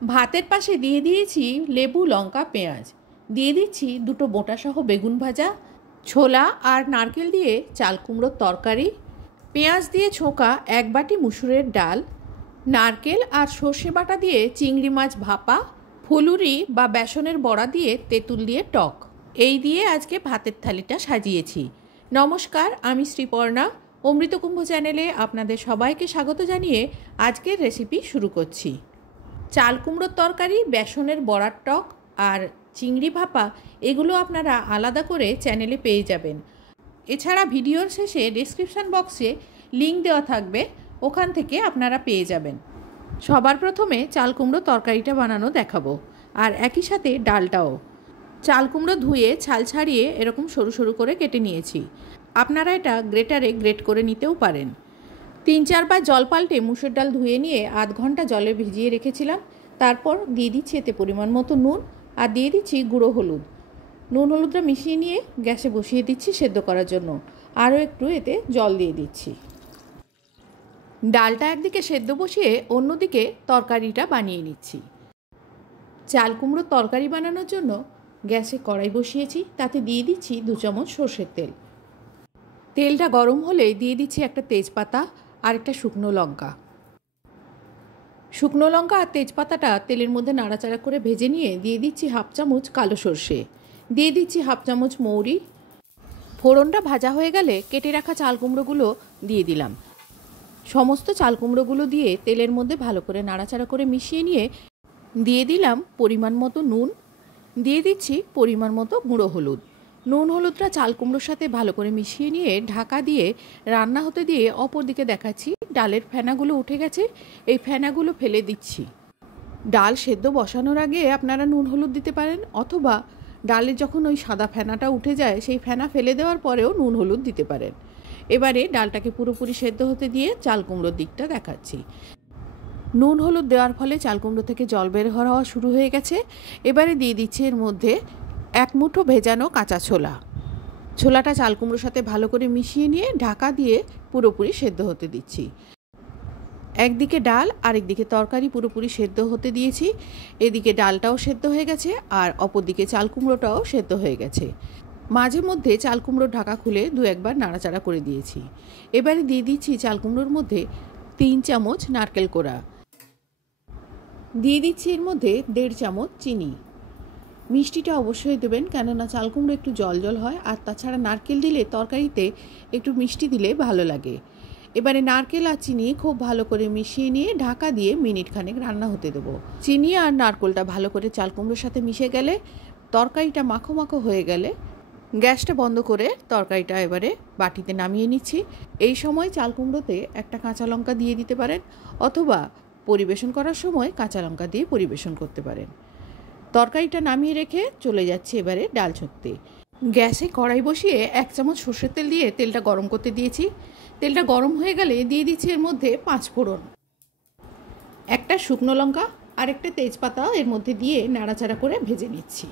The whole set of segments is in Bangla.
ভাতের পাশে দিয়ে দিয়েছি লেবু, লঙ্কা, পেঁয়াজ। দিয়ে দিচ্ছি দুটো বোঁটাসহ বেগুন ভাজা, ছোলা আর নারকেল দিয়ে চাল কুমড়োর তরকারি, পেঁয়াজ দিয়ে ছোঁকা এক বাটি মুসুরের ডাল, নারকেল আর সর্ষে বাটা দিয়ে চিংড়ি মাছ ভাপা, ফুলুরি বা বেসনের বড়া দিয়ে তেঁতুল দিয়ে টক। এই দিয়ে আজকে ভাতের থালিটা সাজিয়েছি। নমস্কার, আমি শ্রীপর্ণা। অমৃতকুম্ভ চ্যানেলে আপনাদের সবাইকে স্বাগত জানিয়ে আজকের রেসিপি শুরু করছি। চাল কুমড়োর তরকারি, বেসনের বড়ার টক আর চিংড়ি ভাপা এগুলো আপনারা আলাদা করে চ্যানেলে পেয়ে যাবেন। এছাড়া ভিডিওর শেষে ডেসক্রিপশান বক্সে লিঙ্ক দেওয়া থাকবে, ওখান থেকে আপনারা পেয়ে যাবেন। সবার প্রথমে চাল কুমড়ো তরকারিটা বানানো দেখাবো, আর একই সাথে ডালটাও। চাল কুমড়ো ধুয়ে ছাল ছাড়িয়ে এরকম সরু সরু করে কেটে নিয়েছি। আপনারা এটা গ্রেটারে গ্রেট করে নিতেও পারেন। 3-4 বার জল পাল্টে মুসুর ডাল ধুয়ে নিয়ে আধ ঘন্টা জলে ভিজিয়ে রেখেছিলাম। তারপর দিয়ে দিচ্ছি এতে পরিমাণ মতো নুন, আর দিয়ে দিচ্ছি গুঁড়ো হলুদ। নুন হলুদটা মিশিয়ে নিয়ে গ্যাসে বসিয়ে দিচ্ছি সেদ্ধ করার জন্য। আরও একটু এতে জল দিয়ে দিচ্ছি। ডালটা একদিকে সেদ্ধ বসিয়ে অন্যদিকে তরকারিটা বানিয়ে নিচ্ছি। চাল কুমড়োর তরকারি বানানোর জন্য গ্যাসে কড়াই বসিয়েছি, তাতে দিয়ে দিচ্ছি 2 চামচ সর্ষের তেল। তেলটা গরম হলে দিয়ে দিচ্ছি একটা তেজপাতা আর একটা শুকনো লঙ্কা। শুকনো লঙ্কা আর তেজপাতাটা তেলের মধ্যে নাড়াচাড়া করে ভেজে নিয়ে দিয়ে দিচ্ছি 1/2 চামচ কালো সর্ষে, দিয়ে দিচ্ছি 1/2 চামচ মৌরি। ফোড়নটা ভাজা হয়ে গেলে কেটে রাখা চাল কুমড়োগুলো দিয়ে দিলাম। সমস্ত চাল কুমড়োগুলো দিয়ে তেলের মধ্যে ভালো করে নাড়াচাড়া করে মিশিয়ে নিয়ে দিয়ে দিলাম পরিমাণ মতো নুন, দিয়ে দিচ্ছি পরিমাণ মতো গুঁড়ো হলুদ। নুন হলুদটা চাল কুমড়োর সাথে ভালো করে মিশিয়ে নিয়ে ঢাকা দিয়ে রান্না হতে দিয়ে অপর দিকে দেখাচ্ছি ডালের ফেনাগুলো উঠে গেছে, এই ফেনাগুলো ফেলে দিচ্ছি। ডাল সেদ্ধ বসানোর আগে আপনারা নুন হলুদ দিতে পারেন, অথবা ডালে যখন ওই সাদা ফেনাটা উঠে যায় সেই ফেনা ফেলে দেওয়ার পরেও নুন হলুদ দিতে পারেন। এবারে ডালটাকে পুরোপুরি সেদ্ধ হতে দিয়ে চাল কুমড়োর দিকটা দেখাচ্ছি। নুন হলুদ দেওয়ার ফলে চাল কুমড়ো থেকে জল বের হওয়া শুরু হয়ে গেছে। এবারে দিয়ে দিচ্ছি এর মধ্যে 1 মুঠো ভেজানো কাঁচা ছোলা। ছোলাটা চাল কুমড়োর সাথে ভালো করে মিশিয়ে নিয়ে ঢাকা দিয়ে পুরোপুরি সেদ্ধ হতে দিচ্ছি। একদিকে ডাল আর একদিকে তরকারি পুরোপুরি সেদ্ধ হতে দিয়েছি। এদিকে ডালটাও সেদ্ধ হয়ে গেছে আর অপরদিকে চাল কুমড়োটাও সেদ্ধ হয়ে গেছে। মাঝে মধ্যে চাল কুমড়োর ঢাকা খুলে 2-1 বার নাড়াচাড়া করে দিয়েছি। এবারে দিয়ে দিচ্ছি চাল কুমড়োর মধ্যে 3 চামচ নারকেল কোড়া, দিয়ে দিচ্ছি এর মধ্যে 1.5 চামচ চিনি। মিষ্টিটা অবশ্যই দেবেন, কেননা চাল কুমড়ো একটু জল জল হয়, আর তাছাড়া নারকেল দিলে তরকারিতে একটু মিষ্টি দিলে ভালো লাগে। এবারে নারকেল আর চিনি খুব ভালো করে মিশিয়ে নিয়ে ঢাকা দিয়ে মিনিট খানেক রান্না হতে দেবো। চিনি আর নারকেলটা ভালো করে চাল কুমড়োর সাথে মিশে গেলে, তরকারিটা মাখো মাখো হয়ে গেলে গ্যাসটা বন্ধ করে তরকারিটা এবারে বাটিতে নামিয়ে নিচ্ছি। এই সময় চাল কুমড়োতে একটা কাঁচা লঙ্কা দিয়ে দিতে পারেন, অথবা পরিবেশন করার সময় কাঁচা লঙ্কা দিয়ে পরিবেশন করতে পারেন। তরকারিটা নামিয়ে রেখে চলে যাচ্ছে এবারে ডাল ছকতে। গ্যাসে কড়াই বসিয়ে 1 চামচ সর্ষের তেল দিয়ে তেলটা গরম করতে দিয়েছি। তেলটা গরম হয়ে গেলে দিয়ে দিচ্ছি এর মধ্যে 5 ফোড়ন, একটা শুকনো লঙ্কা আর একটা তেজপাতা এর মধ্যে দিয়ে নাড়াচাড়া করে ভেজে নিচ্ছি।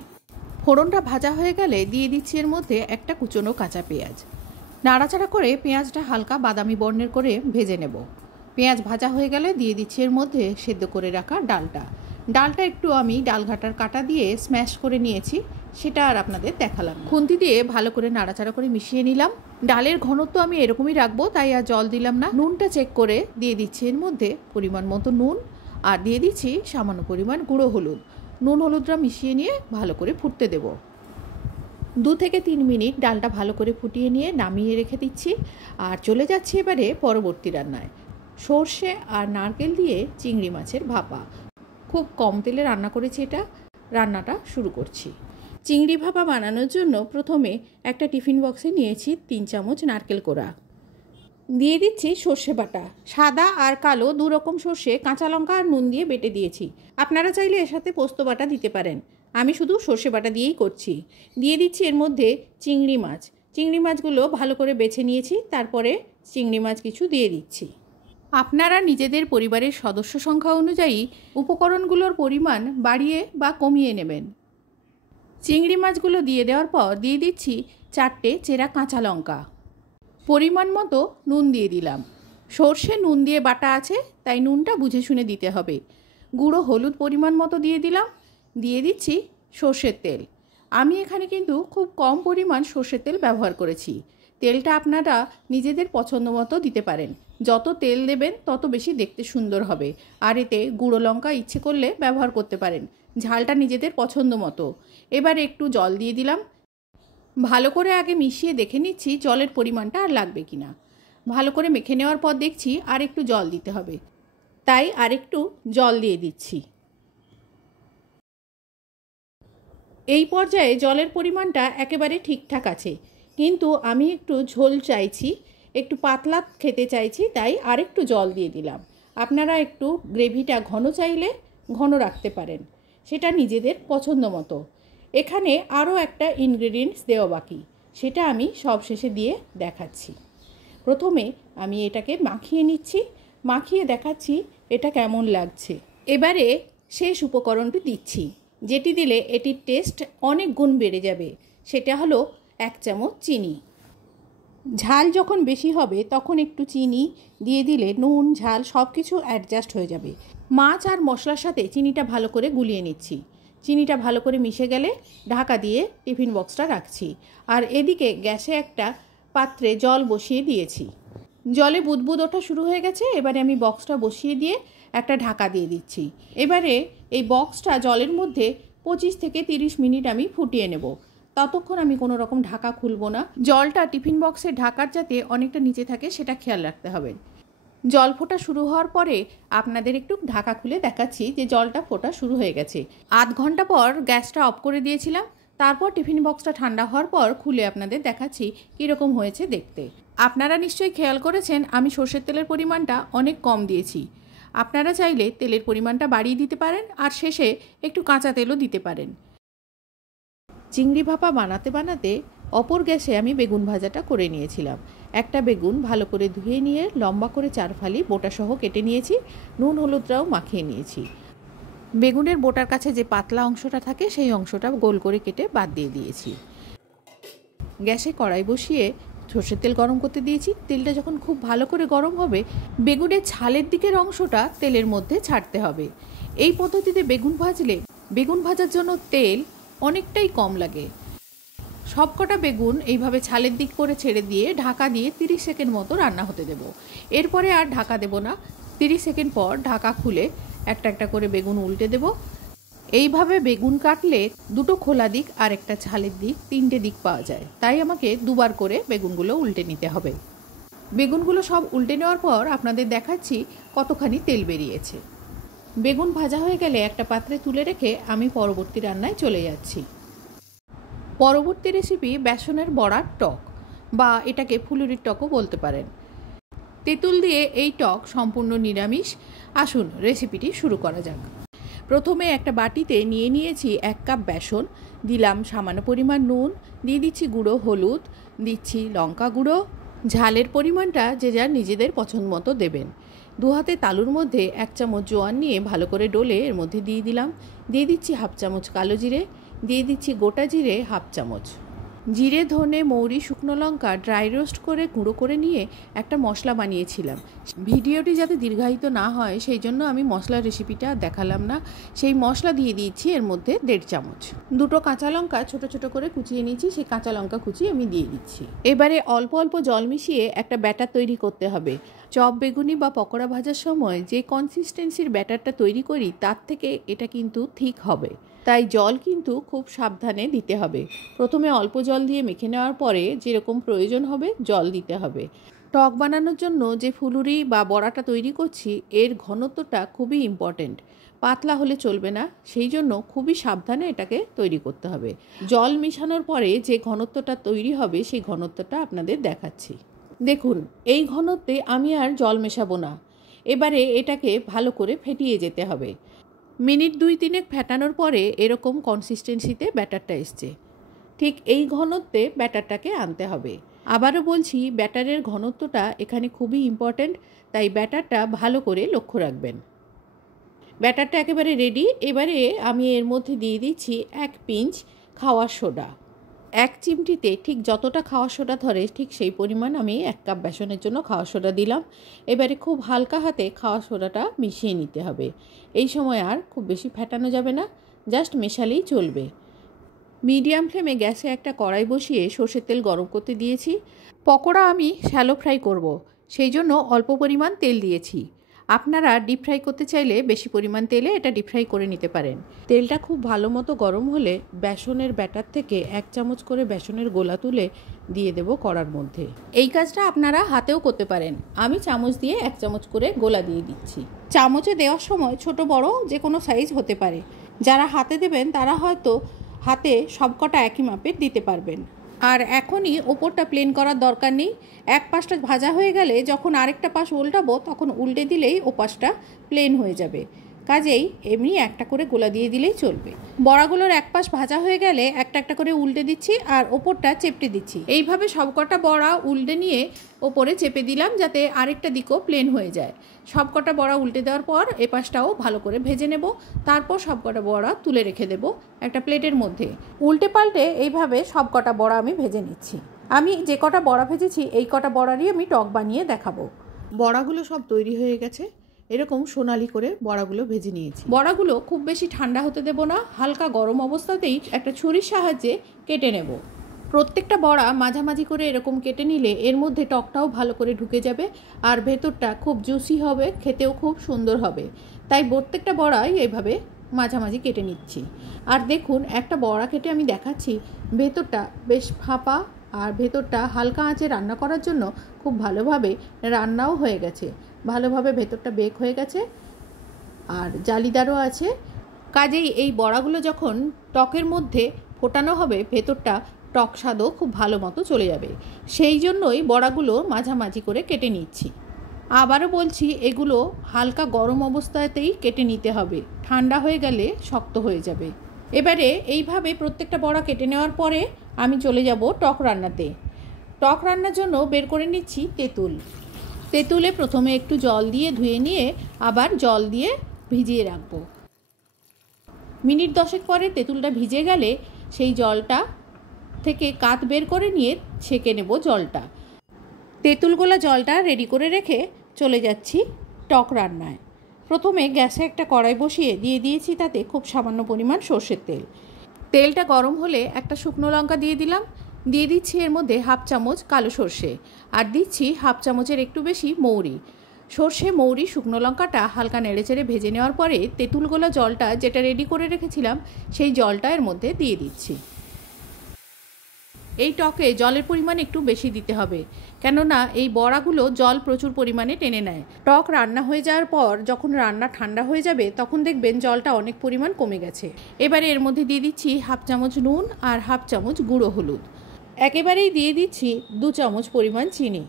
ফোড়নটা ভাজা হয়ে গেলে দিয়ে দিচ্ছি এর মধ্যে একটা কুচনো কাঁচা পেঁয়াজ। নাড়াচাড়া করে পেঁয়াজটা হালকা বাদামি বর্ণের করে ভেজে নেব। পেঁয়াজ ভাজা হয়ে গেলে দিয়ে দিচ্ছি এর মধ্যে সেদ্ধ করে রাখা ডালটা একটু আমি ডালঘাটার কাঁটা দিয়ে স্ম্যাশ করে নিয়েছি, সেটা আর আপনাদের দেখালাম। খুন্তি দিয়ে ভালো করে নাড়াচাড়া করে মিশিয়ে নিলাম। ডালের ঘনত্ব আমি এরকমই রাখবো, তাই আর জল দিলাম না। নুনটা চেক করে দিয়ে দিচ্ছি এর মধ্যে পরিমাণ মতো নুন, আর দিয়ে দিচ্ছি সামান্য পরিমাণ গুঁড়ো হলুদ। নুন হলুদটা মিশিয়ে নিয়ে ভালো করে ফুটতে দেব। 2 থেকে 3 মিনিট ডালটা ভালো করে ফুটিয়ে নিয়ে নামিয়ে রেখে দিচ্ছি। আর চলে যাচ্ছি এবারে পরবর্তী রান্নায়। সর্ষে আর নারকেল দিয়ে চিংড়ি মাছের ভাপা। খুব কম তেলে রান্না করেছি, রান্নাটা শুরু করছি। চিংড়ি ভাপা বানানোর জন্য প্রথমে একটা টিফিন বক্সে নিয়েছি 3 চামচ নারকেল কোড়া, দিয়ে দিচ্ছি সর্ষে বাটা। সাদা আর কালো 2 রকম সর্ষে কাঁচা লঙ্কা আর নুন দিয়ে বেটে দিয়েছি। আপনারা চাইলে এর সাথে পোস্ত বাটা দিতে পারেন, আমি শুধু সর্ষে বাটা দিয়েই করছি। দিয়ে দিচ্ছি এর মধ্যে চিংড়ি মাছগুলো ভালো করে বেছে নিয়েছি, তারপরে চিংড়ি মাছ কিছু দিয়ে দিচ্ছি। আপনারা নিজেদের পরিবারের সদস্য সংখ্যা অনুযায়ী উপকরণগুলোর পরিমাণ বাড়িয়ে বা কমিয়ে নেবেন। চিংড়ি মাছগুলো দিয়ে দেওয়ার পর দিয়ে দিচ্ছি 4টে চেরা কাঁচা লঙ্কা। পরিমাণ মতো নুন দিয়ে দিলাম। সর্ষে নুন দিয়ে বাটা আছে, তাই নুনটা বুঝে শুনে দিতে হবে। গুঁড়ো হলুদ পরিমাণ মতো দিয়ে দিলাম। দিয়ে দিচ্ছি সর্ষের তেল। আমি এখানে কিন্তু খুব কম পরিমাণ সর্ষের তেল ব্যবহার করেছি। তেলটা আপনারা নিজেদের পছন্দ মতো দিতে পারেন। যত তেল দেবেন তত বেশি দেখতে সুন্দর হবে। আর এতে গুঁড়ো লঙ্কা ইচ্ছে করলে ব্যবহার করতে পারেন, ঝালটা নিজেদের পছন্দ মতো। এবারে একটু জল দিয়ে দিলাম। ভালো করে আগে মিশিয়ে দেখে নিচ্ছি জলের পরিমাণটা আর লাগবে কিনা। ভালো করে মেখে নেওয়ার পর দেখছি আর একটু জল দিতে হবে, তাই আর একটু জল দিয়ে দিচ্ছি। এই পর্যায়ে জলের পরিমাণটা একেবারে ঠিকঠাক আছে, কিন্তু আমি একটু ঝোল চাইছি, একটু পাতলা খেতে চাইছি, তাই আরেকটু জল দিয়ে দিলাম। আপনারা একটু গ্রেভিটা ঘন চাইলে ঘন রাখতে পারেন, সেটা নিজেদের পছন্দ মতো। এখানে আরও একটা ইনগ্রেডিয়েন্টস দেওয়া বাকি, সেটা আমি সব শেষে দিয়ে দেখাচ্ছি। প্রথমে আমি এটাকে মাখিয়ে নিচ্ছি, মাখিয়ে দেখাচ্ছি এটা কেমন লাগছে। এবারে শেষ উপকরণটি দিচ্ছি, যেটি দিলে এটির টেস্ট অনেক গুণ বেড়ে যাবে। সেটা হলো 1 চামচ চিনি। ঝাল যখন বেশি হবে তখন একটু চিনি দিয়ে দিলে নুন ঝাল সব কিছু অ্যাডজাস্ট হয়ে যাবে। মাছ আর মশলার সাথে চিনিটা ভালো করে গুলিয়ে নিচ্ছি। চিনিটা ভালো করে মিশে গেলে ঢাকা দিয়ে টিফিন বক্সটা রাখছি। আর এদিকে গ্যাসে একটা পাত্রে জল বসিয়ে দিয়েছি। জলে বুদবুদ ওঠা শুরু হয়ে গেছে। এবারে আমি বক্সটা বসিয়ে দিয়ে একটা ঢাকা দিয়ে দিচ্ছি। এবারে এই বক্সটা জলের মধ্যে 25 থেকে 30 মিনিট আমি ফুটিয়ে নেব। ততক্ষণ আমি কোনো রকম ঢাকা খুলব না। জলটা টিফিন বক্সের ঢাকার যাতে অনেকটা নিচে থাকে সেটা খেয়াল রাখতে হবে। জল ফোটা শুরু হওয়ার পরে আপনাদের একটু ঢাকা খুলে দেখাচ্ছি যে জলটা ফোটা শুরু হয়ে গেছে। আধ ঘন্টা পর গ্যাসটা অফ করে দিয়েছিলাম। তারপর টিফিন বক্সটা ঠান্ডা হওয়ার পর খুলে আপনাদের দেখাচ্ছি কীরকম হয়েছে দেখতে। আপনারা নিশ্চয়ই খেয়াল করেছেন আমি সর্ষের তেলের পরিমাণটা অনেক কম দিয়েছি। আপনারা চাইলে তেলের পরিমাণটা বাড়িয়ে দিতে পারেন, আর শেষে একটু কাঁচা তেলও দিতে পারেন। চিংড়ি ভাপা বানাতে বানাতে অপর গ্যাসে আমি বেগুন ভাজাটা করে নিয়েছিলাম। একটা বেগুন ভালো করে ধুয়ে নিয়ে লম্বা করে 4 ফালি বোটাসহ কেটে নিয়েছি, নুন হলুদটাও মাখিয়ে নিয়েছি। বেগুনের বোটার কাছে যে পাতলা অংশটা থাকে সেই অংশটা গোল করে কেটে বাদ দিয়ে দিয়েছি। গ্যাসে কড়াই বসিয়ে সর্ষের তেল গরম করতে দিয়েছি। তেলটা যখন খুব ভালো করে গরম হবে বেগুনের ছালের দিকের অংশটা তেলের মধ্যে ছাড়তে হবে। এই পদ্ধতিতে বেগুন ভাজলে বেগুন ভাজার জন্য তেল অনেকটাই কম লাগে। সবকটা বেগুন এইভাবে ছালের দিক করে ছেড়ে দিয়ে ঢাকা দিয়ে 30 সেকেন্ড মতো রান্না হতে দেব। এরপরে আর ঢাকা দেব না। 30 সেকেন্ড পর ঢাকা খুলে একটা একটা করে বেগুন উল্টে দেব। এইভাবে বেগুন কাটলে দুটো খোলা দিক আর একটা ছালের দিক, 3টে দিক পাওয়া যায়। তাই আমাকে দুবার করে বেগুনগুলো উল্টে নিতে হবে। বেগুনগুলো সব উল্টে নেওয়ার পর আপনাদের দেখাচ্ছি কতখানি তেল বেরিয়েছে। বেগুন ভাজা হয়ে গেলে একটা পাত্রে তুলে রেখে আমি পরবর্তী রান্নায় চলে যাচ্ছি। পরবর্তী রেসিপি বেসনের বড়ার টক, বা এটাকে ফুলুরির টকও বলতে পারেন। তেঁতুল দিয়ে এই টক সম্পূর্ণ নিরামিষ। আসুন রেসিপিটি শুরু করা যাক। প্রথমে একটা বাটিতে নিয়ে নিয়েছি 1 কাপ বেসন, দিলাম সামান্য পরিমাণ নুন, দিয়ে দিচ্ছি গুঁড়ো হলুদ, দিচ্ছি লঙ্কা গুঁড়ো। ঝালের পরিমাণটা যে যার নিজেদের পছন্দ মতো দেবেন। 2 হাতে তালুর মধ্যে 1 চামচ জোয়ান নিয়ে ভালো করে ডলে এর মধ্যে দিয়ে দিলাম। দিয়ে দিচ্ছি 1/2 চামচ কালো জিরে, দিয়ে দিচ্ছি গোটা জিরে 1/2 চামচ। জিরে ধনে মৌরি শুকনো লঙ্কা ড্রাই রোস্ট করে গুঁড়ো করে নিয়ে একটা মশলা বানিয়েছিলাম। ভিডিওটি যাতে দীর্ঘায়িত না হয় সেই জন্য আমি মশলার রেসিপিটা দেখালাম না। সেই মশলা দিয়ে দিয়েছি এর মধ্যে 1.5 চামচ। 2টো কাঁচা লঙ্কা ছোট ছোট করে কুচিয়ে নিয়েছি, সেই কাঁচা লঙ্কা কুচি আমি দিয়ে দিচ্ছি। এবারে অল্প অল্প জল মিশিয়ে একটা ব্যাটার তৈরি করতে হবে। চপ বেগুনি বা পকোড়া ভাজার সময় যে কনসিস্টেন্সির ব্যাটারটা তৈরি করি তার থেকে এটা কিন্তু ঠিক হবে, তাই জল কিন্তু খুব সাবধানে দিতে হবে। প্রথমে অল্প জল দিয়ে মেখে নেওয়ার পরে যেরকম প্রয়োজন হবে জল দিতে হবে। টক বানানোর জন্য যে ফুলুরি বা বড়াটা তৈরি করছি এর ঘনত্বটা খুবই ইম্পর্টেন্ট। পাতলা হলে চলবে না, সেই জন্য খুবই সাবধানে এটাকে তৈরি করতে হবে। জল মেশানোর পরে যে ঘনত্বটা তৈরি হবে সেই ঘনত্বটা আপনাদের দেখাচ্ছি। দেখুন এই ঘনত্বে আমি আর জল মেশাবো না। এবারে এটাকে ভালো করে ফেটিয়ে যেতে হবে। মিনিট 2-3 ফেটানোর পরে এরকম কনসিস্টেন্সিতে ব্যাটারটা এসছে। ঠিক এই ঘনত্বে ব্যাটারটাকে আনতে হবে। আবারও বলছি ব্যাটারের ঘনত্বটা এখানে খুবই ইম্পর্ট্যান্ট, তাই ব্যাটারটা ভালো করে লক্ষ্য রাখবেন। ব্যাটারটা একেবারে রেডি। এবারে আমি এর মধ্যে দিয়ে দিচ্ছি 1 পিঞ্চ খাওয়ার সোডা। এক চিমটিতে ঠিক যতটা খাওয়ার সোডা ধরে ঠিক সেই পরিমাণ আমি 1 কাপ বেসনের জন্য খাওয়ার সোডা দিলাম। এবারে খুব হালকা হাতে খাওয়ার সোডাটা মিশিয়ে নিতে হবে। এই সময় আর খুব বেশি ফেটানো যাবে না, জাস্ট মেশালেই চলবে। মিডিয়াম ফ্লেমে গ্যাসে একটা কড়াই বসিয়ে সর্ষের তেল গরম করতে দিয়েছি। পকোড়া আমি শ্যালো ফ্রাই করব, সেই জন্য অল্প পরিমাণ তেল দিয়েছি। আপনারা ডিপ ফ্রাই করতে চাইলে বেশি পরিমাণ তেলে এটা ডিপ ফ্রাই করে নিতে পারেন। তেলটা খুব ভালো মতো গরম হলে বেসনের ব্যাটার থেকে 1 চামচ করে বেসনের গোলা তুলে দিয়ে দেব কড়ার মধ্যে। এই কাজটা আপনারা হাতেও করতে পারেন। আমি চামচ দিয়ে 1 চামচ করে গোলা দিয়ে দিচ্ছি। চামচে দেওয়ার সময় ছোট বড় যে কোনো সাইজ হতে পারে। যারা হাতে দেবেন তারা হয়তো হাতে সবকটা একই মাপের দিতে পারবেন। আর এখনই ওপরটা প্লেন করার দরকার নেই। এক পাশটা ভাজা হয়ে গেলে যখন আরেকটা পাশ উল্টাবো তখন উল্টে দিলেই ও পাশটা প্লেন হয়ে যাবে। কাজেই এমনি একটা করে গোলা দিয়ে দিলেই চলবে। বড়াগুলোর এক পাশ ভাজা হয়ে গেলে একটা একটা করে উল্টে দিচ্ছি আর ওপরটা চেপটে দিচ্ছি। এইভাবে সবকটা বড়া উল্টে নিয়ে ওপরে চেপে দিলাম যাতে আরেকটা দিকও প্লেন হয়ে যায়। সবকটা বড়া উল্টে দেওয়ার পর এ পাশটাও ভালো করে ভেজে নেব। তারপর সবকটা বড়া তুলে রেখে দেব একটা প্লেটের মধ্যে। উল্টে পাল্টে এইভাবে সবকটা বড়া আমি ভেজে নিচ্ছি। আমি যে কটা বড়া ভেজেছি এই কটা বড়ারই আমি টক বানিয়ে দেখাবো। বড়াগুলো সব তৈরি হয়ে গেছে। এরকম সোনালি করে বড়াগুলো ভেজে নিয়েছি। বড়াগুলো খুব বেশি ঠান্ডা হতে দেব না, হালকা গরম অবস্থাতেই একটা ছুরির সাহায্যে কেটে নেব। প্রত্যেকটা বড়া মাঝামাঝি করে এরকম কেটে নিলে এর মধ্যে টকটাও ভালো করে ঢুকে যাবে আর ভেতরটা খুব জুসি হবে, খেতেও খুব সুন্দর হবে। তাই প্রত্যেকটা বড়াই এইভাবে মাঝামাঝি কেটে নিচ্ছি। আর দেখুন একটা বড়া কেটে আমি দেখাচ্ছি, ভেতরটা বেশ ফাঁপা আর ভেতরটা হালকা আঁচে রান্না করার জন্য খুব ভালোভাবে রান্নাও হয়ে গেছে। ভালোভাবে ভেতরটা বেক হয়ে গেছে আর জালিদারও আছে। কাজেই এই বড়াগুলো যখন টকের মধ্যে ফোটানো হবে ভেতরটা টক স্বাদও খুব ভালো মতো চলে যাবে। সেই জন্যই বড়াগুলো মাঝামাঝি করে কেটে নিচ্ছি। আবারও বলছি, এগুলো হালকা গরম অবস্থাতেই কেটে নিতে হবে, ঠান্ডা হয়ে গেলে শক্ত হয়ে যাবে। এবারে এইভাবে প্রত্যেকটা বড়া কেটে নেওয়ার পরে আমি চলে যাব টক রান্নাতে। টক রান্নার জন্য বের করে নিচ্ছি তেঁতুল। তেঁতুলে প্রথমে একটু জল দিয়ে ধুয়ে নিয়ে আবার জল দিয়ে ভিজিয়ে রাখবো। মিনিট 10 পরে তেঁতুলটা ভিজে গেলে সেই জলটা থেকে কাত বের করে নিয়ে ছেঁকে নেব জলটা। তেঁতুলগোলা জলটা রেডি করে রেখে চলে যাচ্ছি টক রান্নায়। প্রথমে গ্যাসে একটা কড়াই বসিয়ে দিয়ে দিয়েছি তাতে খুব সামান্য পরিমাণ সর্ষের তেল। তেলটা গরম হলে একটা শুকনো লঙ্কা দিয়ে দিলাম। দিয়ে দিচ্ছি এর মধ্যে 1/2 চামচ কালো সর্ষে আর দিচ্ছি 1/2 চামচের একটু বেশি মৌরি। সর্ষে, মৌরি, শুকনো লঙ্কাটা হালকা নেড়েচেড়ে ভেজে নেওয়ার পরে তেঁতুলগোলা জলটা যেটা রেডি করে রেখেছিলাম সেই জলটা এর মধ্যে দিয়ে দিচ্ছি। এই টকে জলের পরিমাণ একটু বেশি দিতে হবে, কেননা এই বড়াগুলো জল প্রচুর পরিমাণে টেনে নেয়। টক রান্না হয়ে যাওয়ার পর যখন রান্না ঠান্ডা হয়ে যাবে তখন দেখবেন জলটা অনেক পরিমাণ কমে গেছে। এবারে এর মধ্যে দিয়ে দিচ্ছি 1/2 চামচ নুন আর 1/2 চামচ গুঁড়ো হলুদ। একেবারেই দিয়ে দিচ্ছি 2 চামচ পরিমাণ চিনি।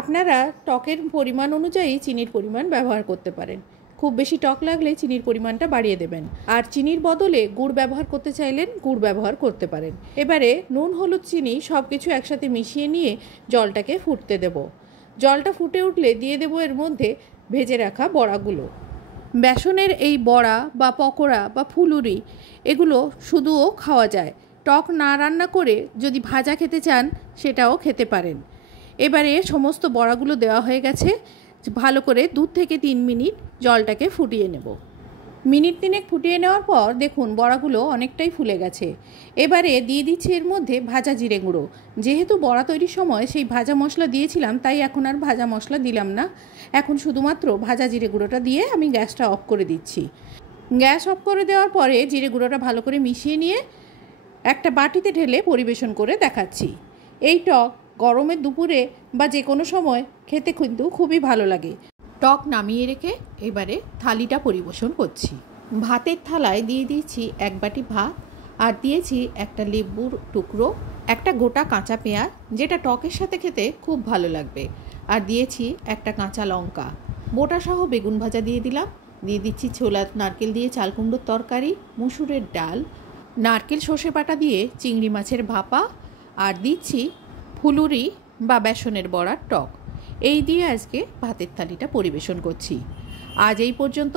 আপনারা টকের পরিমাণ অনুযায়ী চিনির পরিমাণ ব্যবহার করতে পারেন। খুব বেশি টক লাগলে চিনির পরিমাণটা বাড়িয়ে দেবেন। আর চিনির বদলে গুড় ব্যবহার করতে চাইলেন গুড় ব্যবহার করতে পারেন। এবারে নুন, হলুদ, চিনি সব কিছু একসাথে মিশিয়ে নিয়ে জলটাকে ফুটতে দেব। জলটা ফুটে উঠলে দিয়ে দেব এর মধ্যে ভেজে রাখা বড়াগুলো। বেসনের এই বড়া বা পকোড়া বা ফুলুরি এগুলো শুধুও খাওয়া যায়। টক না রান্না করে যদি ভাজা খেতে চান সেটাও খেতে পারেন। এবারে সমস্ত বড়াগুলো দেওয়া হয়ে গেছে। ভালো করে 2 থেকে 3 মিনিট জলটাকে ফুটিয়ে নেব। মিনিট 3 ফুটিয়ে নেওয়ার পর দেখুন বড়াগুলো অনেকটাই ফুলে গেছে। এবারে দিয়ে দিচ্ছি এর মধ্যে ভাজা জিরে গুঁড়ো। যেহেতু বড়া তৈরির সময় সেই ভাজা মশলা দিয়েছিলাম তাই এখন আর ভাজা মশলা দিলাম না। এখন শুধুমাত্র ভাজা জিরে গুঁড়োটা দিয়ে আমি গ্যাসটা অফ করে দিচ্ছি। গ্যাস অফ করে দেওয়ার পরে জিরে গুঁড়োটা ভালো করে মিশিয়ে নিয়ে একটা বাটিতে ঢেলে পরিবেশন করে দেখাচ্ছি। এই টক গরমের দুপুরে বা যে কোনো সময় খেতে কিন্তু খুবই ভালো লাগে। টক নামিয়ে রেখে এবারে থালিটা পরিবেশন করছি। ভাতের থালায় দিয়ে দিয়েছি 1 বাটি ভাত আর দিয়েছি একটা লেবুর টুকরো, একটা গোটা কাঁচা পেঁয়াজ যেটা টকের সাথে খেতে খুব ভালো লাগবে, আর দিয়েছি একটা কাঁচা লঙ্কা, বোটা সহ বেগুন ভাজা দিয়ে দিলাম। দিয়ে দিচ্ছি ছোলা নারকেল দিয়ে চাল কুমড়োর তরকারি, মুসুরের ডাল, নারকেল সর্ষে বাটা দিয়ে চিংড়ি মাছের ভাপা, আর দিচ্ছি ফুলুরি বা বেসনের বড়ার টক। এই দিয়ে আজকে ভাতের থালিটা পরিবেশন করছি। আজ এই পর্যন্ত।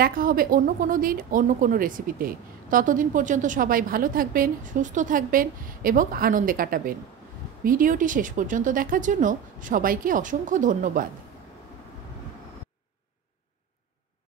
দেখা হবে অন্য কোনো দিন অন্য কোনো রেসিপিতে। ততদিন পর্যন্ত সবাই ভালো থাকবেন, সুস্থ থাকবেন এবং আনন্দে কাটাবেন। ভিডিওটি শেষ পর্যন্ত দেখার জন্য সবাইকে অসংখ্য ধন্যবাদ।